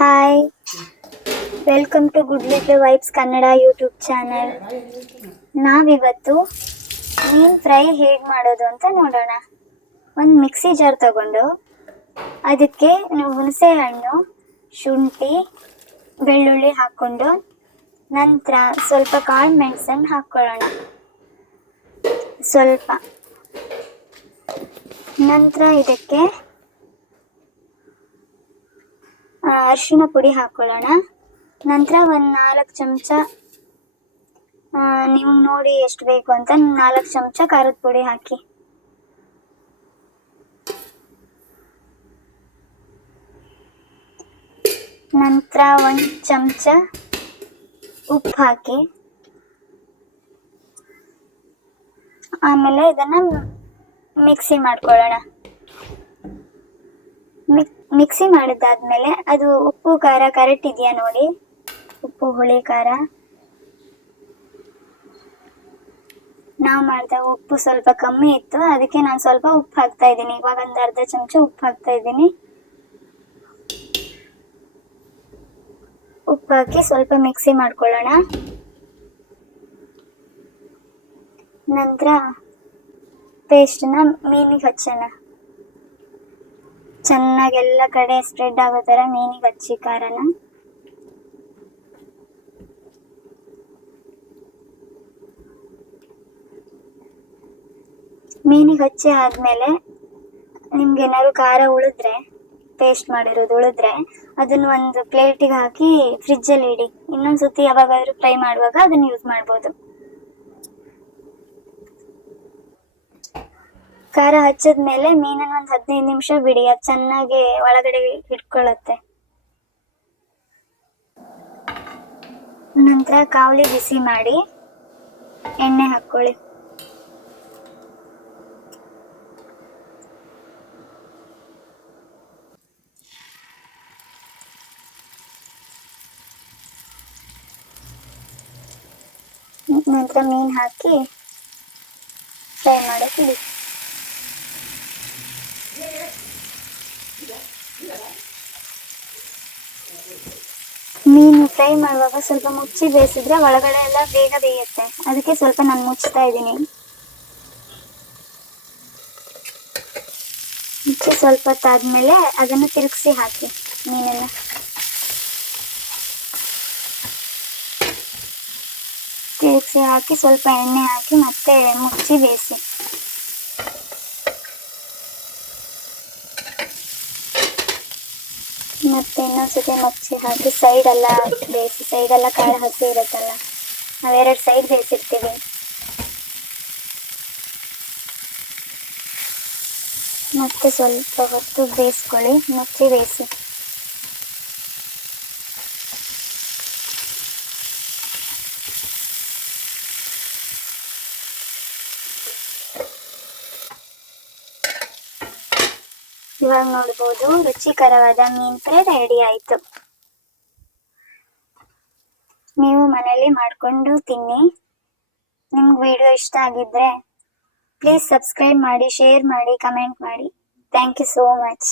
Hi, welcome to Good Little Vibes Kannada YouTube channel. ನಾವಿವತ್ತು ಮೀನು fry ಹೇಗೆ ಮಾಡೋದು ಅಂತ ನೋಡೋಣ. ಒಂದು ಮಿಕ್ಸಿ ಜಾರ್ ತಗೊಂಡು ಅದಕ್ಕೆ ಹುಣಸೆ ಹಣ್ಣು, ಶುಂಠಿ, ಬೆಳ್ಳುಳ್ಳಿ ಹಾಕ್ಕೊಂಡು ನಂತರ ಸ್ವಲ್ಪ ಕಾಳು ಮೆಣಸನ್ನು ಹಾಕ್ಕೊಳ್ಳೋಣ. ಸ್ವಲ್ಪ ನಂತರ ಇದಕ್ಕೆ ಅರಿಶಿನ ಪುಡಿ ಹಾಕ್ಕೊಳ್ಳೋಣ. ನಂತರ ಒಂದು 4 ಚಮಚ, ನೀವು ನೋಡಿ ಎಷ್ಟು ಬೇಕು ಅಂತ 4 ಚಮಚ ಖಾರದ ಪುಡಿ ಹಾಕಿ. ನಂತರ 1 ಚಮಚ ಉಪ್ಪು ಹಾಕಿ. ಆಮೇಲೆ ಇದನ್ನು ಮಿಕ್ಸಿ ಮಾಡ್ಕೊಳ್ಳೋಣ. ಮಿಕ್ಸಿ ಮಾಡಿದ್ದಾದ್ಮೇಲೆ ಅದು ಉಪ್ಪು ಖಾರ ಕರೆಕ್ಟ್ ಇದೆಯಾ ನೋಡಿ. ಉಪ್ಪು ಹುಳಿ ಖಾರ ನಾವು ಮಾಡಿದಾಗ ಉಪ್ಪು ಸ್ವಲ್ಪ ಕಮ್ಮಿ ಇತ್ತು, ಅದಕ್ಕೆ ನಾನು ಸ್ವಲ್ಪ ಉಪ್ಪು ಹಾಕ್ತಾ ಇದ್ದೀನಿ. ಇವಾಗ ಒಂದು ಅರ್ಧ ಚಮಚ ಉಪ್ಪು ಹಾಕ್ತಾ ಇದ್ದೀನಿ. ಉಪ್ಪು ಹಾಕಿ ಸ್ವಲ್ಪ ಮಿಕ್ಸಿ ಮಾಡ್ಕೊಳ್ಳೋಣ. ನಂತರ ಪೇಸ್ಟನ್ನ ಮೀನಿಗೆ ಹಚ್ಚೋಣ. ಚೆನ್ನಾಗಿ ಎಲ್ಲ ಕಡೆ ಸ್ಪ್ರೆಡ್ ಆಗೋ ಥರ ಮೀನಿಗೆ ಹಚ್ಚಿ ಖಾರನ. ಮೀನಿಗೆ ಹಚ್ಚಿ ಆದಮೇಲೆ ನಿಮ್ಗೆ ಏನಾದ್ರು ಖಾರ ಉಳಿದ್ರೆ, ಪೇಸ್ಟ್ ಮಾಡಿರೋದು ಉಳಿದ್ರೆ ಅದನ್ನು ಒಂದು ಪ್ಲೇಟಿಗೆ ಹಾಕಿ ಫ್ರಿಜ್ಜಲ್ಲಿ ಇಡಿ. ಇನ್ನೊಂದು ಸತಿ ಯಾವಾಗಾದ್ರೂ ಫ್ರೈ ಮಾಡುವಾಗ ಅದನ್ನು ಯೂಸ್ ಮಾಡ್ಬೋದು. ಖಾರ ಹಚ್ಚಿದ್ಮೇಲೆ ಮೀನನ್ನು ಒಂದು 15 ನಿಮಿಷ ಬಿಡಿ, ಅದು ಚೆನ್ನಾಗಿ ಒಳಗಡೆ ಹಿಡ್ಕೊಳ್ಳುತ್ತೆ. ನಂತರ ಕಾವಲಿ ಬಿಸಿ ಮಾಡಿ ಎಣ್ಣೆ ಹಾಕ್ಕೊಳ್ಳಿ. ನಂತರ ಮೀನು ಹಾಕಿ ಫ್ರೈ ಮಾಡೋಕೆ ಇಡಿ. ಮೀನು ಫ್ರೈ ಮಾಡುವಾಗ ಸ್ವಲ್ಪ ಮುಚ್ಚಿ ಬೇಯಿಸಿದ್ರೆ ಒಳಗಡೆ ಎಲ್ಲ ಬೇಗ ಬೇಯುತ್ತೆ. ಅದಕ್ಕೆ ಸ್ವಲ್ಪ ನಾನು ಮುಚ್ತಾ ಇದ್ದೀನಿ. ಮುಚ್ಚಿ ಸ್ವಲ್ಪ ಹೊತ್ತಾದ್ಮೇಲೆ ಅದನ್ನು ತಿರುಗಿಸಿ ಹಾಕಿ. ಮೀನನ್ನು ತಿರುಗಿಸಿ ಹಾಕಿ ಸ್ವಲ್ಪ ಎಣ್ಣೆ ಹಾಕಿ ಮತ್ತೆ ಮುಚ್ಚಿ ಬೇಯಿಸಿ. ಮತ್ತೆ ಇನ್ನೊಂದ್ಸತಿ ಮುಚ್ಚಿ ಹಾಕಿ ಸೈಡೆಲ್ಲ ಬೇಯಿಸಿ. ಸೈಡೆಲ್ಲ ಕಾಳು ಹಸಿ ಇರುತ್ತಲ್ಲ, ನಾವೆರಡು ಸೈಡ್ ಬೇಯಿಸಿರ್ತೀವಿ. ಮತ್ತೆ ಸ್ವಲ್ಪ ಹೊತ್ತು ಬೇಯಿಸ್ಕೊಳ್ಳಿ, ಮುಚ್ಚಿ ಬೇಯಿಸಿ. ಇವಾಗ ನೋಡ್ಬೋದು, ರುಚಿಕರವಾದ ಮೀನು ಫ್ರೈ ರೆಡಿ ಆಯಿತು. ನೀವು ಮನೆಯಲ್ಲಿ ಮಾಡಿಕೊಂಡು ತಿನ್ನಿ. ನಿಮ್ಗೆ ವಿಡಿಯೋ ಇಷ್ಟ ಆಗಿದ್ರೆ ಪ್ಲೀಸ್ ಸಬ್ಸ್ಕ್ರೈಬ್ ಮಾಡಿ, ಶೇರ್ ಮಾಡಿ, ಕಮೆಂಟ್ ಮಾಡಿ. Thank you so much.